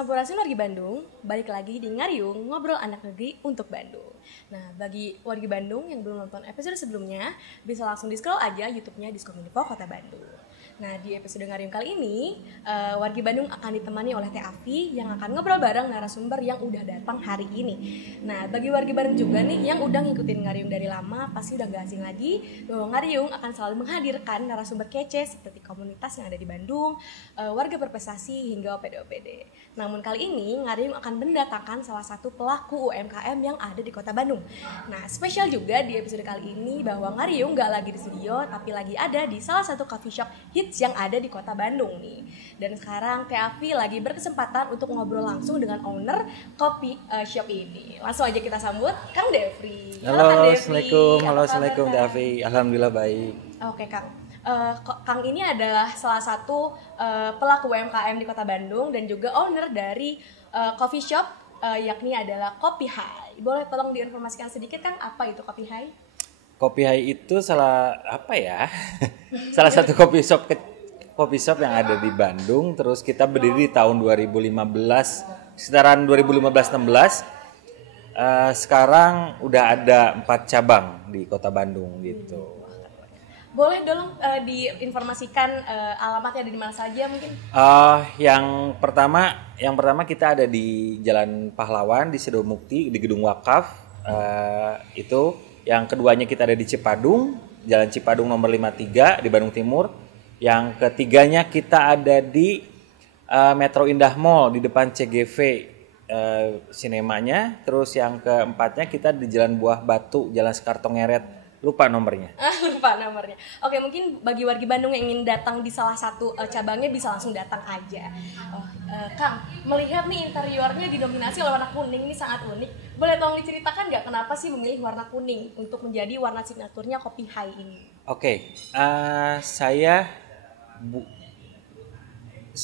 Sampurasun wargi Bandung, balik lagi di Ngariung, ngobrol anak negeri untuk Bandung. Nah, bagi wargi Bandung yang belum nonton episode sebelumnya, bisa langsung di-scroll aja YouTube-nya Diskominfo Kota Bandung. Nah, di episode Ngariung kali ini, wargi Bandung akan ditemani oleh Teh Afi yang akan ngobrol bareng narasumber yang udah datang hari ini. Nah, bagi wargi Bandung juga nih yang udah ngikutin Ngariung dari lama, pasti udah gak asing lagi bahwa Ngariung akan selalu menghadirkan narasumber kece seperti komunitas yang ada di Bandung, warga berprestasi hingga OPD-OPD. Namun kali ini Ngariung akan mendatangkan salah satu pelaku UMKM yang ada di Kota Bandung. Nah, spesial juga di episode kali ini bahwa Ngariung gak lagi di studio tapi lagi ada di salah satu coffee shop hits yang ada di Kota Bandung nih. Dan sekarang Teh Afi lagi berkesempatan untuk ngobrol langsung dengan owner coffee shop ini. Langsung aja kita sambut Kang Devri. Halo, Kang Devri. Assalamualaikum. Halo, Apa Assalamualaikum kabar, Teh Kang? Afi. Alhamdulillah baik. Oke Kang, Kang ini adalah salah satu pelaku UMKM di Kota Bandung dan juga owner dari coffee shop yakni adalah Kopi Hai. Boleh tolong diinformasikan sedikit Kang, apa itu Kopi Hai? Kopi Hai itu salah apa ya? Salah satu kopi shop yang ada di Bandung. Terus kita berdiri di tahun 2015, sekitaran 2015-16. Sekarang udah ada 4 cabang di Kota Bandung gitu. Boleh dong diinformasikan alamatnya ada di mana saja mungkin? Yang pertama kita ada di Jalan Pahlawan di Sidomukti di Gedung Wakaf. Itu yang keduanya kita ada di Cipadung, Jalan Cipadung nomor 53 di Bandung Timur. Yang ketiganya kita ada di Metro Indah Mall di depan CGV sinemanya. Terus yang keempatnya kita di Jalan Buah Batu, Jalan Sekartongeret. Lupa nomornya. Lupa nomornya. Oke, mungkin bagi wargi Bandung yang ingin datang di salah satu cabangnya bisa langsung datang aja. Kang, melihat nih interiornya didominasi oleh warna kuning, ini sangat unik. Boleh tolong diceritakan nggak kenapa sih memilih warna kuning untuk menjadi warna signaturnya Kopi Hai ini? Oke, saya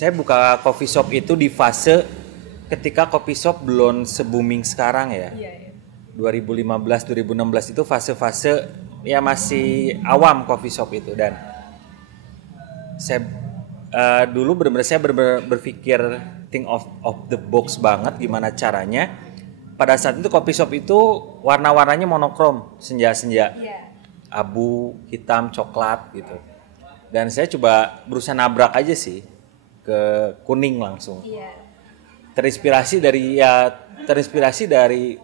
buka coffee shop itu di fase ketika coffee shop belum se-booming sekarang ya. Iya, iya. 2015-2016 itu fase-fase ya masih awam coffee shop itu. Dan saya dulu benar-benar saya berpikir think of the box banget gimana caranya. Pada saat itu coffee shop itu warna-warnanya monokrom, senja-senja, Iya. abu, hitam, coklat gitu. Dan saya coba berusaha nabrak aja sih ke kuning langsung. Iya. Terinspirasi dari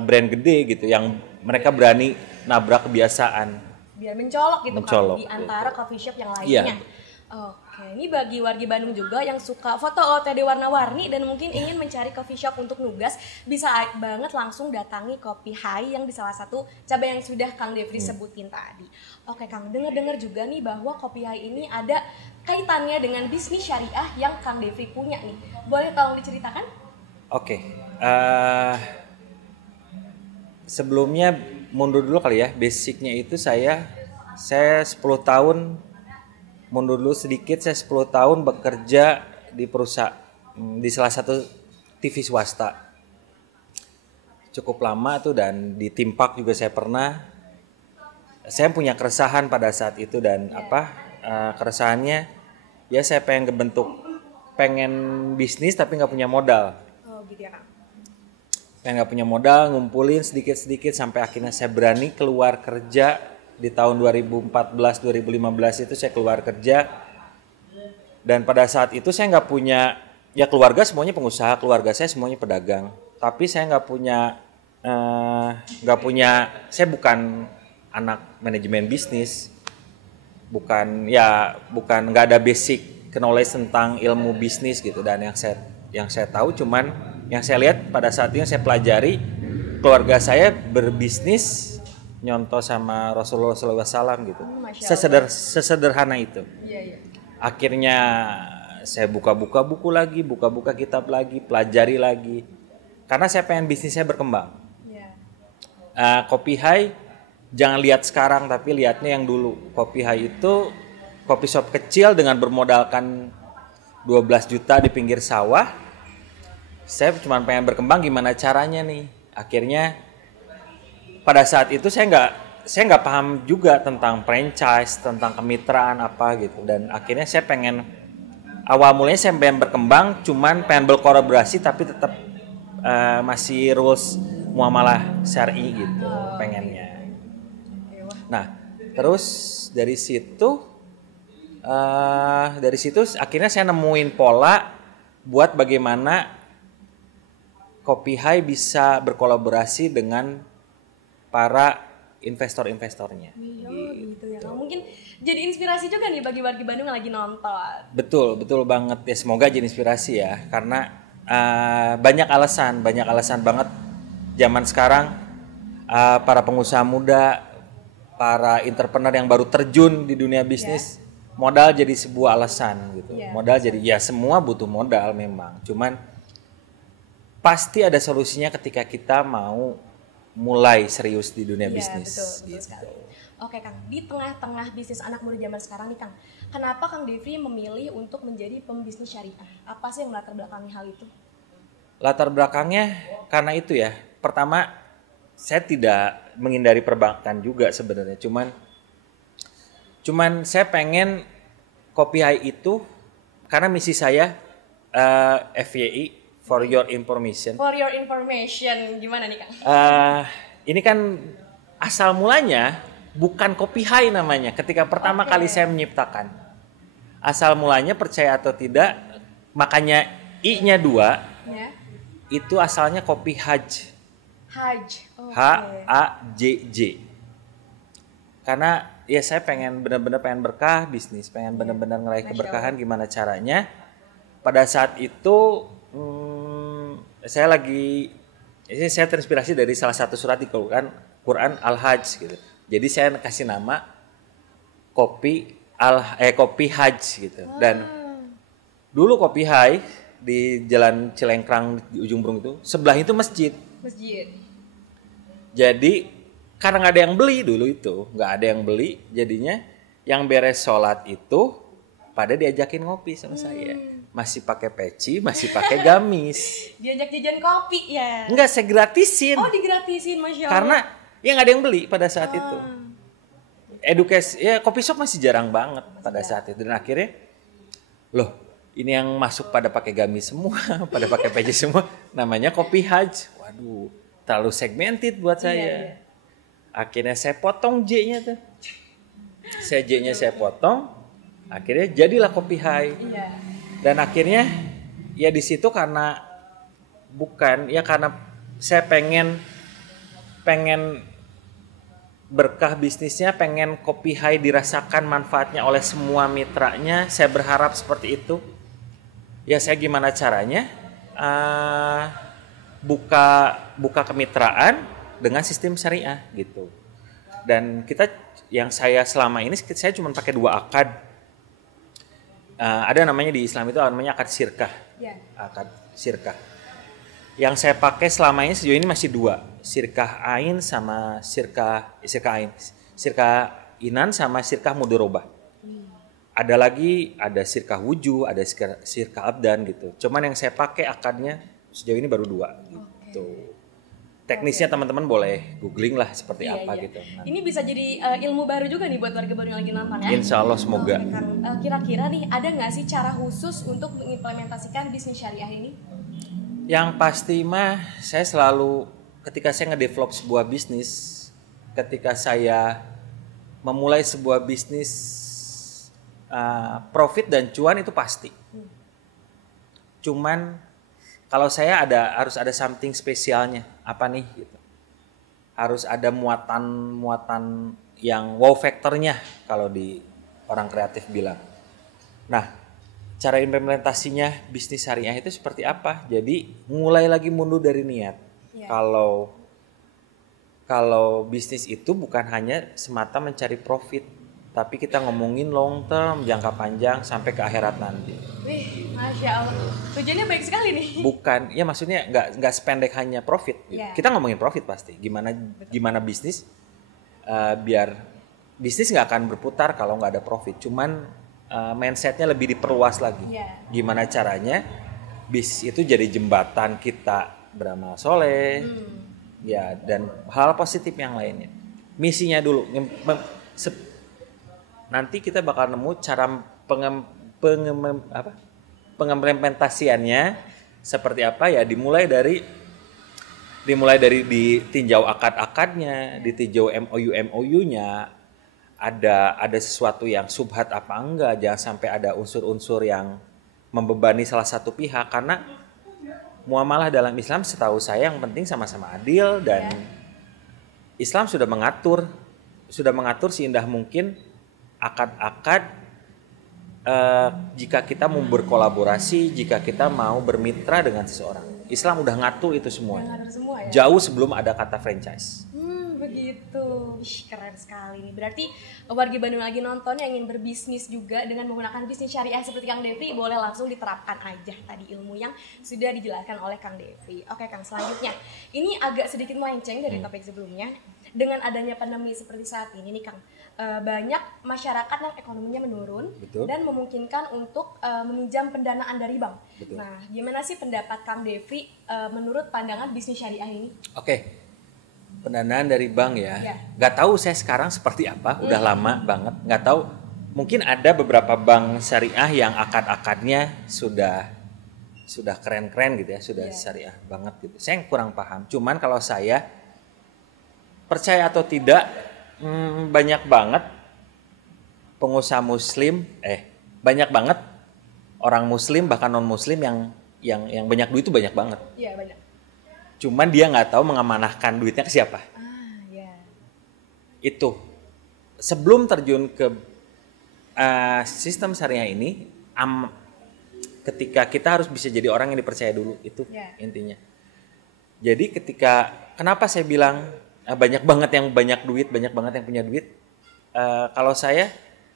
brand gede gitu yang mereka berani nabrak kebiasaan. Biar mencolok gitu Mencolok, Kang, di antara coffee shop yang Iya. lainnya. Oke, ini bagi wargi Bandung juga yang suka foto OOTD warna-warni dan mungkin ingin mencari coffee shop untuk nugas, bisa banget langsung datangi Kopi Hai yang di salah satu cabang yang sudah Kang Devri sebutin tadi. Oke Kang, dengar-dengar juga nih bahwa Kopi Hai ini ada kaitannya dengan bisnis syariah yang Kang Devri punya nih. Boleh tolong diceritakan? Oke. Sebelumnya mundur dulu kali ya. Basicnya itu saya 10 tahun mundur dulu sedikit. Saya 10 tahun bekerja di perusahaan di salah satu TV swasta. Cukup lama tuh, dan di Timpak juga saya pernah. Saya punya keresahan pada saat itu dan keresahannya ya saya pengen bisnis tapi nggak punya modal. Oh gitu ya Kang. Saya nggak punya modal, ngumpulin sedikit-sedikit sampai akhirnya saya berani keluar kerja di tahun 2014-2015 itu saya keluar kerja. Dan pada saat itu saya nggak punya, ya keluarga semuanya pengusaha, keluarga saya semuanya pedagang. Tapi saya nggak punya, saya bukan anak manajemen bisnis, nggak ada basic knowledge tentang ilmu bisnis gitu. Dan yang saya tahu cuman yang saya lihat pada saat itu yang saya pelajari, keluarga saya berbisnis nyontoh sama Rasulullah SAW gitu. Masya Allah. Sesederhana itu. Iya, iya. Akhirnya saya buka-buka buku lagi, buka-buka kitab lagi, pelajari lagi. Karena saya pengen bisnisnya berkembang. Iya. Kopi Hai jangan lihat sekarang tapi lihatnya yang dulu. Kopi Hai itu kopi shop kecil dengan bermodalkan 12 juta di pinggir sawah. Saya cuma pengen berkembang gimana caranya nih. Akhirnya pada saat itu saya nggak paham juga tentang franchise, tentang kemitraan apa gitu. Dan akhirnya saya pengen awal mulanya saya pengen berkembang, cuman pengen berkolaborasi tapi tetap masih rules muamalah syar'i gitu pengennya. Nah, terus dari situ akhirnya saya nemuin pola buat bagaimana Kopi Hai bisa berkolaborasi dengan para investor-investornya. Gitu ya. Mungkin jadi inspirasi juga nih bagi warga Bandung yang lagi nonton. Betul banget ya. Semoga jadi inspirasi ya, karena banyak alasan banget zaman sekarang para pengusaha muda, para entrepreneur yang baru terjun di dunia bisnis, modal jadi sebuah alasan gitu. Modal jadi ya semua butuh modal memang. Cuman pasti ada solusinya ketika kita mau mulai serius di dunia bisnis. Betul sekali. Oke Kang, di tengah-tengah bisnis anak muda zaman sekarang nih Kang, kenapa Kang Devri memilih untuk menjadi pembisnis syariah? Apa sih yang melatar belakangi hal itu? Latar belakangnya karena itu ya. Pertama, saya tidak menghindari perbankan juga sebenarnya. Cuman saya pengen Kopi Hai itu karena misi saya FYI, for your information. For your information, gimana nih Kang? Ini kan asal mulanya bukan Kopi Hai namanya ketika pertama kali saya menyiptakan. Asal mulanya percaya atau tidak, makanya I-nya 2, itu asalnya Kopi Haj. H-A-J-J. Karena ya saya benar-benar pengen berkah bisnis, pengen benar-benar ngeraih keberkahan. Gimana caranya? Pada saat itu saya terinspirasi dari salah satu surat di Quran Al-Hajj gitu. Jadi saya kasih nama Kopi Hajj gitu. Dan dulu Kopi Hai di Jalan Cilengkrang di ujung Berung itu, sebelah itu masjid. Jadi karena nggak ada yang beli dulu itu, jadinya yang beres sholat itu pada diajakin ngopi sama saya. Masih pakai peci, masih pakai gamis. Diajak jajan kopi ya? Enggak, saya gratisin. Oh, digratisin, Masya Allah. Karena ya nggak ada yang beli pada saat itu. Edukasi, ya kopi shop masih jarang banget pada saat itu. Dan akhirnya, loh ini yang masuk pada pakai gamis semua, pada pakai peci semua, namanya Kopi Hajj. Waduh, terlalu segmented buat saya. Akhirnya saya potong J-nya tuh. J-nya saya potong, akhirnya jadilah Kopi Hai. Dan akhirnya ya di situ karena saya pengen berkah bisnisnya, pengen Kopi Hai dirasakan manfaatnya oleh semua mitranya. Saya berharap seperti itu. Ya saya gimana caranya buka kemitraan dengan sistem syariah gitu. Dan saya selama ini saya cuma pakai 2 akad. Ada namanya di Islam itu namanya akad sirkah. Akad sirkah. Yang saya pakai selama ini sejauh ini masih 2, sirkah ain sama sirkah ain, sirkah inan sama sirkah mudorobah. Ada sirkah wuju, ada sirkah abdan gitu. Cuman yang saya pakai akadnya sejauh ini baru 2 gitu. Teknisnya teman-teman boleh googling lah seperti apa gitu. Ini bisa jadi ilmu baru juga nih buat warga baru yang lagi nonton ya. Insya Allah semoga. Kira-kira nih ada nggak sih cara khusus untuk mengimplementasikan bisnis syariah ini? Yang pasti mah saya selalu ketika saya ngedevelop sebuah bisnis, ketika saya memulai sebuah bisnis, profit dan cuan itu pasti. Cuman kalau saya harus ada something spesialnya, apa nih gitu. Harus ada muatan yang wow factornya kalau di orang kreatif bilang. Nah, cara implementasinya bisnis syariah itu seperti apa? Jadi mulai lagi mundur dari niat. Kalau bisnis itu bukan hanya semata mencari profit, tapi kita ngomongin long term, jangka panjang sampai ke akhirat nanti. Wih, Masya Allah. Tujuannya baik sekali nih. Bukan, ya maksudnya nggak sependek hanya profit. Gitu. Kita ngomongin profit pasti. Gimana bisnis biar bisnis nggak akan berputar kalau nggak ada profit. Cuman mindsetnya lebih diperluas lagi. Gimana caranya bisnis itu jadi jembatan kita beramal soleh, ya dan hal positif yang lainnya. Misinya dulu. Nanti kita bakal nemu cara pengimplementasiannya seperti apa ya dimulai dari ditinjau akad-akadnya, ditinjau MOU-nya, ada sesuatu yang subhat apa enggak, jangan sampai ada unsur-unsur yang membebani salah satu pihak, karena muamalah dalam Islam setahu saya yang penting sama-sama adil, dan Islam sudah mengatur seindah mungkin akad-akad jika kita mau berkolaborasi, jika kita mau bermitra dengan seseorang. Islam udah ngatur itu semuanya. Jauh sebelum ada kata franchise. Begitu. Keren sekali nih. Berarti warga Bandung lagi nonton yang ingin berbisnis juga dengan menggunakan bisnis syariah seperti Kang Devi, boleh langsung diterapkan aja tadi ilmu yang sudah dijelaskan oleh Kang Devi. Oke Kang, selanjutnya ini agak sedikit melenceng dari topik sebelumnya. Dengan adanya pandemi seperti saat ini nih Kang, banyak masyarakat yang ekonominya menurun. Betul. Dan memungkinkan untuk meminjam pendanaan dari bank. Betul. Nah, gimana sih pendapat Kang Devi menurut pandangan bisnis syariah ini? Oke. Pendanaan dari bank ya. Nggak tahu saya sekarang seperti apa, udah lama banget. Nggak tahu, mungkin ada beberapa bank syariah yang akad-akadnya sudah keren-keren gitu ya, sudah syariah banget gitu. Saya kurang paham. Cuman kalau saya percaya atau tidak, banyak banget pengusaha muslim, banyak banget orang muslim bahkan non muslim yang banyak duit itu banyak banget. Iya, banyak. Cuman dia nggak tahu mengamanahkan duitnya ke siapa. Itu sebelum terjun ke sistem syariah ini, ketika kita harus bisa jadi orang yang dipercaya dulu, itu intinya. Jadi kenapa saya bilang banyak banget yang banyak duit, banyak banget yang punya duit. Kalau saya,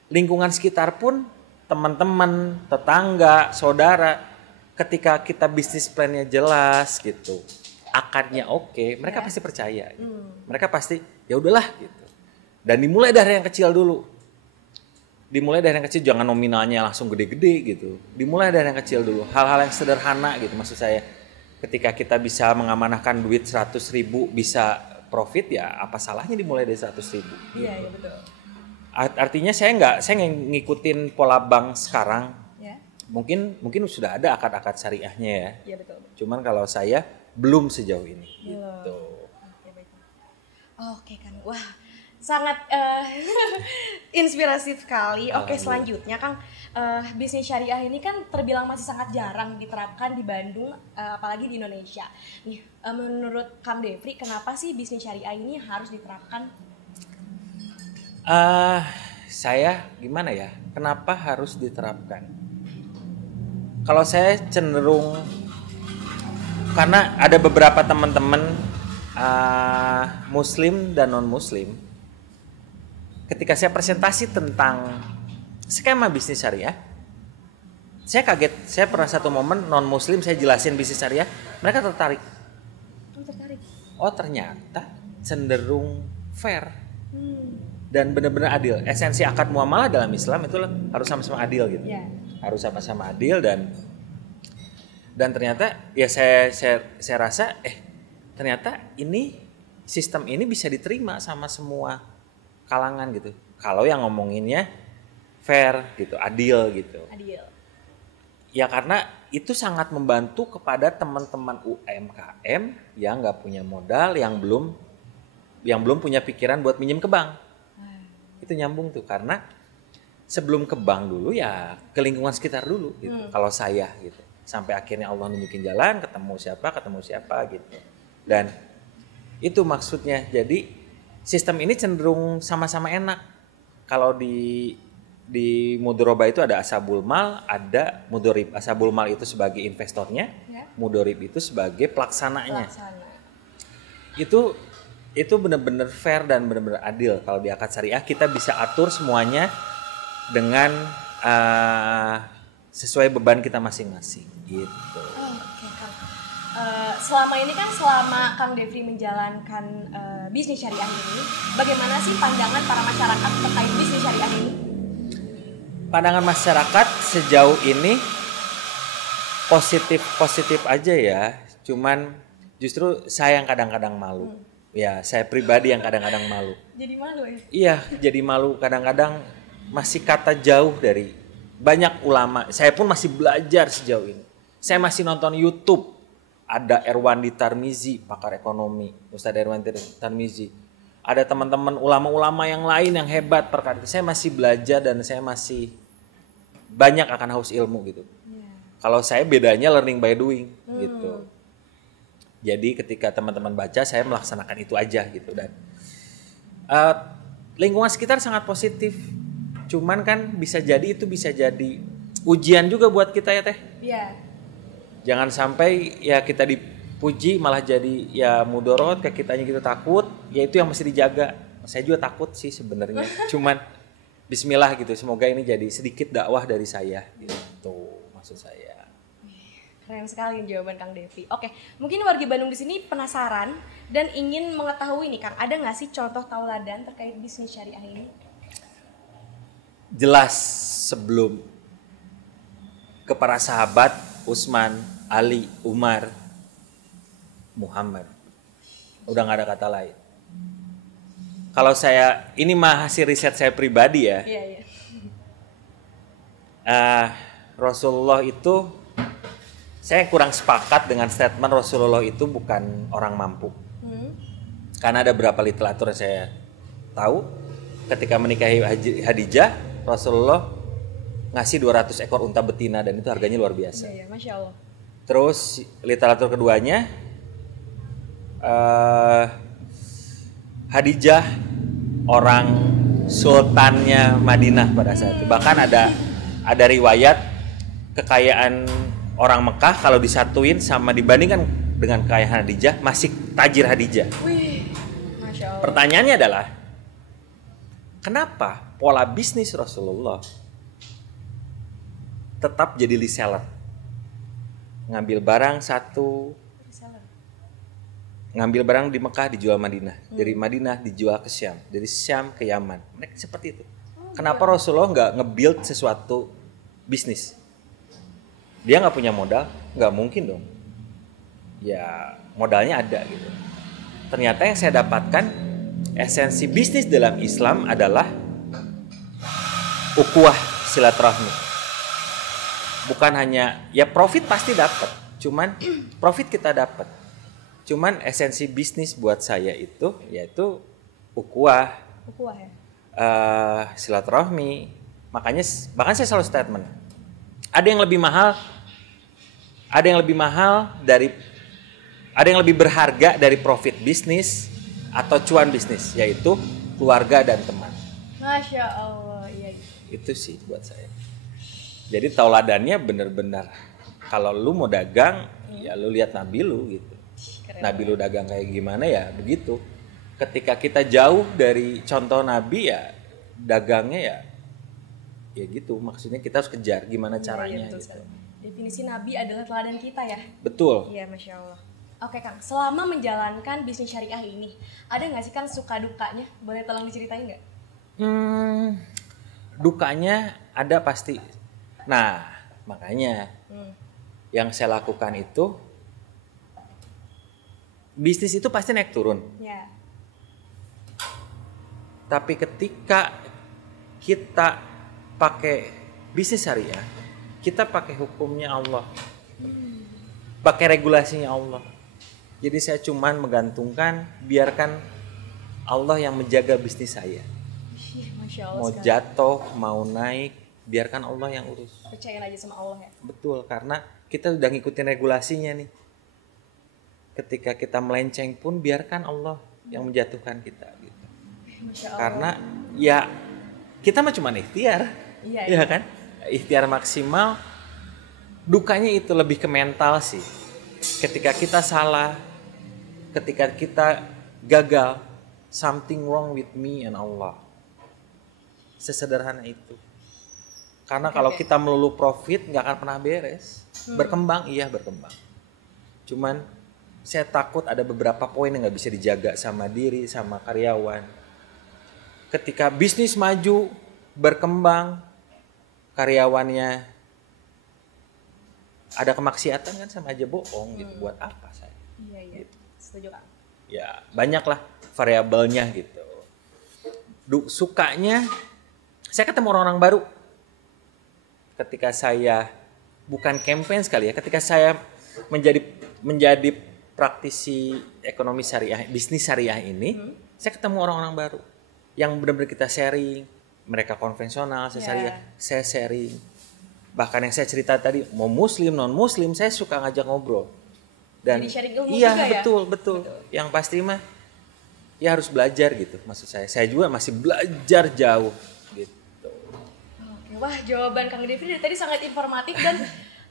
lingkungan sekitar pun, teman-teman, tetangga, saudara, ketika kita bisnis plannya jelas gitu, akadnya oke, mereka pasti percaya. Gitu. Mereka pasti ya udahlah gitu. Dan dimulai dari yang kecil dulu. Dimulai dari yang kecil, jangan nominalnya langsung gede-gede gitu. Dimulai dari yang kecil dulu, hal-hal yang sederhana gitu maksud saya. Ketika kita bisa mengamanahkan duit 100.000 bisa profit, ya apa salahnya dimulai dari 100.000? Gitu. Iya betul. Artinya saya nggak ngikutin pola bank sekarang. Mungkin sudah ada akad-akad syariahnya ya. Iya betul. Cuman kalau saya belum sejauh ini. Gitu. Oke kan, wah sangat inspiratif sekali. Oke, selanjutnya Kang, bisnis syariah ini kan terbilang masih sangat jarang diterapkan di Bandung, apalagi di Indonesia. Nih, menurut Kang Devi, kenapa sih bisnis syariah ini harus diterapkan? Saya gimana ya? Kenapa harus diterapkan? Kalau saya cenderung karena ada beberapa teman-teman muslim dan non muslim, ketika saya presentasi tentang skema bisnis syariah, saya kaget. Saya pernah satu momen non muslim saya jelasin bisnis syariah, mereka tertarik. Oh ternyata cenderung fair dan benar-benar adil. Esensi akad muamalah dalam Islam itu harus sama-sama adil gitu. Harus sama-sama adil, dan ternyata ya saya rasa ternyata sistem ini bisa diterima sama semua kalangan gitu. Kalau yang ngomonginnya fair gitu, adil gitu. Adil. Ya karena itu sangat membantu kepada teman-teman UMKM yang nggak punya modal, yang belum punya pikiran buat minjem ke bank. Itu nyambung tuh, karena sebelum ke bank dulu ya ke lingkungan sekitar dulu gitu. Kalau saya gitu. Sampai akhirnya Allah nunjukin jalan, ketemu siapa gitu. Dan itu maksudnya. Jadi sistem ini cenderung sama-sama enak. Kalau di Mudoroba itu ada ashabul mal, ada mudorib. Ashabul mal itu sebagai investornya, mudorib itu sebagai pelaksananya. Itu benar-benar fair dan benar-benar adil. Kalau di akad syariah kita bisa atur semuanya dengan sesuai beban kita masing-masing gitu. Oke Kang. Selama Kang Devi menjalankan bisnis syariah ini, bagaimana sih pandangan para masyarakat terkait bisnis syariah ini? Pandangan masyarakat sejauh ini positif aja ya. Cuman justru saya yang kadang-kadang malu. Ya, saya pribadi yang kadang-kadang malu. Jadi malu ya? Iya, jadi malu kadang-kadang masih kata jauh dari banyak ulama, saya pun masih belajar sejauh ini. Saya masih nonton YouTube, ada Erwandi Tarmizi, pakar ekonomi, Ustadz Erwandi Tarmizi. Ada teman-teman ulama-ulama yang lain yang hebat perkara itu. Saya masih belajar dan saya masih banyak akan haus ilmu gitu. Kalau saya bedanya learning by doing gitu. Jadi ketika teman-teman baca, saya melaksanakan itu aja gitu. Dan lingkungan sekitar sangat positif. Cuman kan bisa jadi ujian juga buat kita ya Teh. Iya. Jangan sampai ya kita dipuji malah jadi ya mudorot ke kitanya kita takut. Ya itu yang mesti dijaga. Saya juga takut sih sebenarnya. Cuman bismillah gitu. Semoga ini jadi sedikit dakwah dari saya gitu maksud saya. Keren sekali jawaban Kang Devi. Oke, mungkin warga Bandung di sini penasaran dan ingin mengetahui nih Kang, ada nggak sih contoh tauladan terkait bisnis syariah ini? Jelas sebelum ke para sahabat Utsman, Ali, Umar, Muhammad. Udah nggak ada kata lain. Kalau saya, ini mah hasil riset saya pribadi ya. Iya. Rasulullah itu, saya kurang sepakat dengan statement Rasulullah itu bukan orang mampu. Karena ada beberapa literatur yang saya tahu. Ketika menikahi Khadijah, Rasulullah ngasih 200 ekor unta betina dan itu harganya luar biasa. Iya, Masya Allah. Terus literatur keduanya, Khadijah orang sultannya Madinah pada saat itu. Bahkan ada riwayat kekayaan orang Mekah kalau disatuin sama dibandingkan dengan kekayaan Khadijah masih tajir Khadijah. Wih, Masya Allah. Pertanyaannya adalah kenapa pola bisnis Rasulullah tetap jadi reseller? Ngambil barang satu, ngambil barang di Mekah dijual Madinah, dari Madinah dijual ke Syam, dari Syam ke Yaman. Mereka seperti itu. Kenapa Rasulullah nggak nge-build sesuatu bisnis? Dia nggak punya modal, nggak mungkin dong. Ya modalnya ada gitu. Ternyata yang saya dapatkan, esensi bisnis dalam Islam adalah ukhuwah silaturahmi. Bukan hanya ya profit pasti dapat, cuman profit kita dapat. Cuman esensi bisnis buat saya itu yaitu ukhuwah. Ukhuwah ya. Silaturahmi. Makanya bahkan saya selalu statement. Ada yang lebih mahal lebih berharga dari profit bisnis atau cuan bisnis, yaitu keluarga dan teman. Masya Allah, iya. Itu sih buat saya. Jadi tauladannya benar-benar kalau lu mau dagang, ya lu lihat Nabi lu gitu. Keren. Nabi lu dagang kayak gimana ya begitu. Ketika kita jauh dari contoh Nabi ya dagangnya ya gitu. Maksudnya kita harus kejar gimana caranya betul, gitu. Definisi Nabi adalah teladan kita ya. Betul. Iya, Masya Allah. Oke Kang, selama menjalankan bisnis syariah ini, ada nggak sih Kang suka dukanya? Boleh tolong diceritain nggak? Dukanya ada pasti. Nah, makanya yang saya lakukan itu, bisnis itu pasti naik turun. Ya. Tapi ketika kita pakai bisnis syariah, kita pakai hukumnya Allah, pakai regulasinya Allah. Jadi saya cuman menggantungkan, biarkan Allah yang menjaga bisnis saya. Masya Allah, Mau sekali. jatuh, mau naik, biarkan Allah yang urus. Percayain aja sama Allah ya. Betul, karena kita udah ngikutin regulasinya nih. Ketika kita melenceng pun biarkan Allah yang menjatuhkan kita gitu. Masya Allah. Karena ya kita mah cuma ikhtiar. Iya. Kan? Ikhtiar maksimal. Dukanya itu lebih ke mental sih. Ketika kita salah, ketika kita gagal, something wrong with me and Allah. Sesederhana itu. Karena kalau kita melulu profit nggak akan pernah beres. Berkembang, iya berkembang. Cuman saya takut ada beberapa poin yang nggak bisa dijaga sama diri, sama karyawan. Ketika bisnis maju, berkembang, karyawannya ada kemaksiatan kan sama aja bohong gitu. Buat apa saya? Iya. Gitu. Setuju Kang. Ya banyaklah variabelnya gitu. Sukanya saya ketemu orang-orang baru. ketika saya bukan campaign sekali ya, ketika saya menjadi praktisi ekonomi syariah, bisnis syariah ini, saya ketemu orang-orang baru yang benar-benar kita sharing. Mereka konvensional, saya syariah, saya sharing. Bahkan yang saya cerita tadi, mau muslim, non muslim, saya suka ngajak ngobrol. Dan jadi sharing ilmu iya, juga betul. Yang pasti mah ya harus belajar gitu, maksud saya. Saya juga masih belajar jauh gitu. Oke, wah jawaban Kang Devi dari tadi sangat informatif dan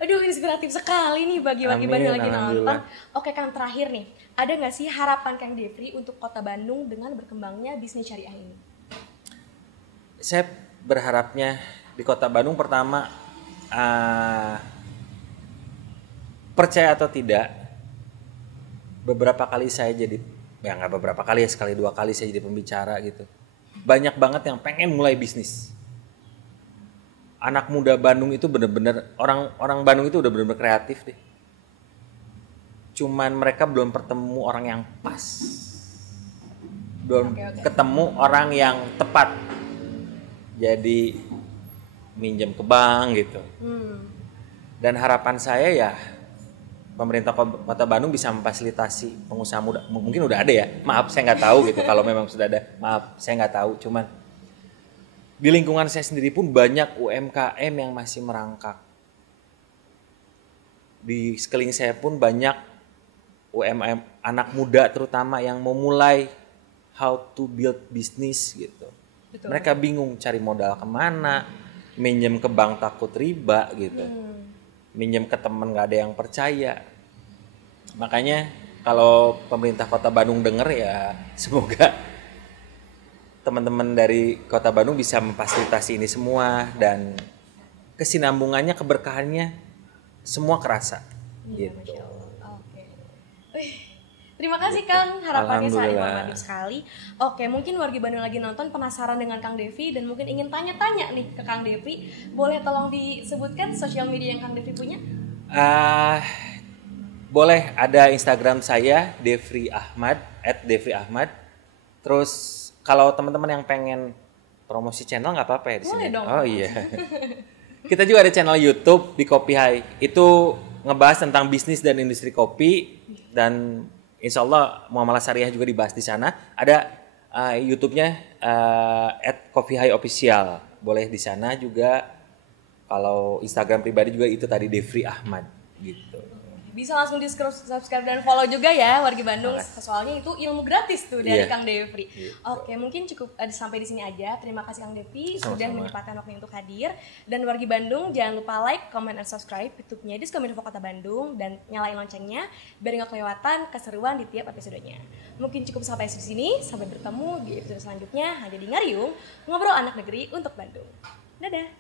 aduh inspiratif sekali nih bagi Bandung lagi nonton. Oke Kang, terakhir nih, ada nggak sih harapan Kang Devi untuk Kota Bandung dengan berkembangnya bisnis syariah ini? Saya berharapnya di Kota Bandung pertama, percaya atau tidak, beberapa kali saya jadi, ya nggak beberapa kali ya, sekali dua kali saya jadi pembicara gitu. Banyak banget yang pengen mulai bisnis. Anak muda Bandung itu bener-bener, orang Bandung itu udah bener-bener kreatif deh. Cuman mereka belum ketemu orang yang pas. Belum ketemu orang yang tepat. Jadi minjem ke bank gitu. Dan harapan saya ya pemerintah Kota Bandung bisa memfasilitasi pengusaha muda. Mungkin udah ada ya, maaf saya nggak tahu gitu. Kalau memang sudah ada, maaf saya nggak tahu. Cuman di lingkungan saya sendiri pun banyak UMKM yang masih merangkak. Di sekeliling saya pun banyak UMKM anak muda terutama yang mau mulai how to build business gitu. Betul. Mereka bingung cari modal kemana, minjem ke bank takut riba gitu, minjem ke temen nggak ada yang percaya. Makanya kalau pemerintah Kota Bandung denger ya semoga teman-teman dari Kota Bandung bisa memfasilitasi ini semua dan kesinambungannya, keberkahannya semua kerasa. Ya, gitu. Oke. Terima kasih Kang, harapannya sangat informatif sekali. Oke, mungkin warga Bandung lagi nonton penasaran dengan Kang Devi dan mungkin ingin tanya-tanya nih ke Kang Devi. Boleh tolong disebutkan sosial media yang Kang Devi punya? Boleh, ada Instagram saya Devri Ahmad @devriahmad. Terus kalau teman-teman yang pengen promosi channel nggak apa-apa ya di sini. Dong. Oh iya. Kita juga ada channel YouTube di Kopi Hai. Itu ngebahas tentang bisnis dan industri kopi dan insya Allah muamalah syariah juga dibahas di sana. Ada YouTube-nya @coffeehighofficial. Boleh di sana juga. Kalau Instagram pribadi juga itu tadi Devri Ahmad gitu. Bisa langsung di subscribe dan follow juga ya warga Bandung. Soalnya itu ilmu gratis tuh dari Kang Devi. Oke, mungkin cukup sampai di sini aja. Terima kasih Kang Devi sudah menyempatkan waktu untuk hadir. Dan warga Bandung jangan lupa like, comment, dan subscribe YouTube-nya Diskominfo Kota Bandung dan nyalain loncengnya biar nggak kelewatan keseruan di tiap episodenya. Mungkin cukup sampai di sini. Sampai bertemu di episode selanjutnya hanya di Ngariung, ngobrol anak negeri untuk Bandung. Dadah.